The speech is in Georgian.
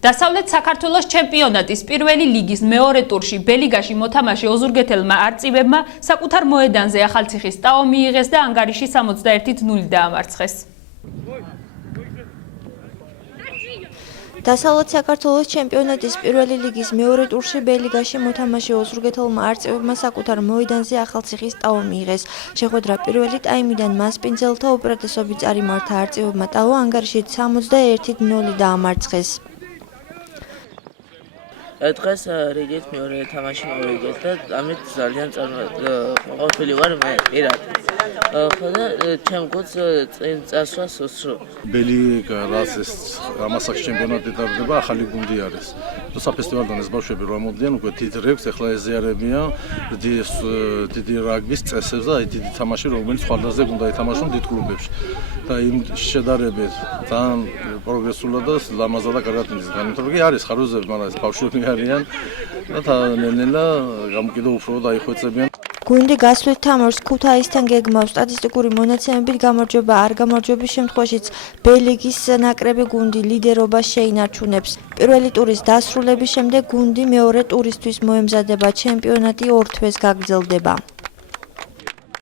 დასავლეთ საქართველოს ჩემპიონატის პირველი ლიგის მეორე ტურში ბელიგაში მოთამაშე ოზურგეთელმა არწივებმა საკუთარ მოედანზე ახალციხის ტაო მიიღეს და ანგარიში 61-0 დაამარცხეს. დასავლეთ საქართველოს ჩემპიონატის პირველი ლიგის მეორე ტურში ბელიგაში მოთამაშე ოზურგეთელმა არწივებმა საკუთარ მოედანზე ახალციხის ტაო მიიღეს. შეხვედრა პირველი ტაიმიდან მასპინძელთა უპირატესობით წარიმართა არწივებმა ტაო ანგარიში 61-0 დაამარცხეს. დღეს რიგით მეორე თამაში მოვიგეთ და ამით ძალიან ყოფილი ვარ მე პირად. ხოდა ჩემ გულს წინ წასვლა სუსრო. ბელიგა რაზეს ამასაკ ჩემპიონატი ტარდება ახალი გუნდი არის. საფესტივალთან ეს ბავშვები რომ მოდიან უკვე დიდ რეგს ახლა ეზიარებიან დიდი რაგბის წესებს და დიდი თამაში რომელიც ხვალდაზე უნდა ითამაშონ დიდ კლუბებში. და იმ შედარებით ძალიან პროგრესულად და ლამაზად და კარგად მიდის. განვითარება კი არის ხარუზები, მაგრამ ეს ბავშვები არიან და ნელ-ნელა გამოკიდო უფრო დაიხვეწებიან. გუნდი გასვლით თამაშს ქუთაისთან გეგმავს. სტატისტიკური მონაცემებით გამარჯვება არ გამარჯვების შემთხვევაშიც ბელიგის ნაკრები გუნდი ლიდერობას შეინარჩუნებს. პირველი ტურის დასრულების შემდეგ გუნდი მეორე ტურისთვის მოემზადება. ჩემპიონატი ორ თვეს გაგრძელდება.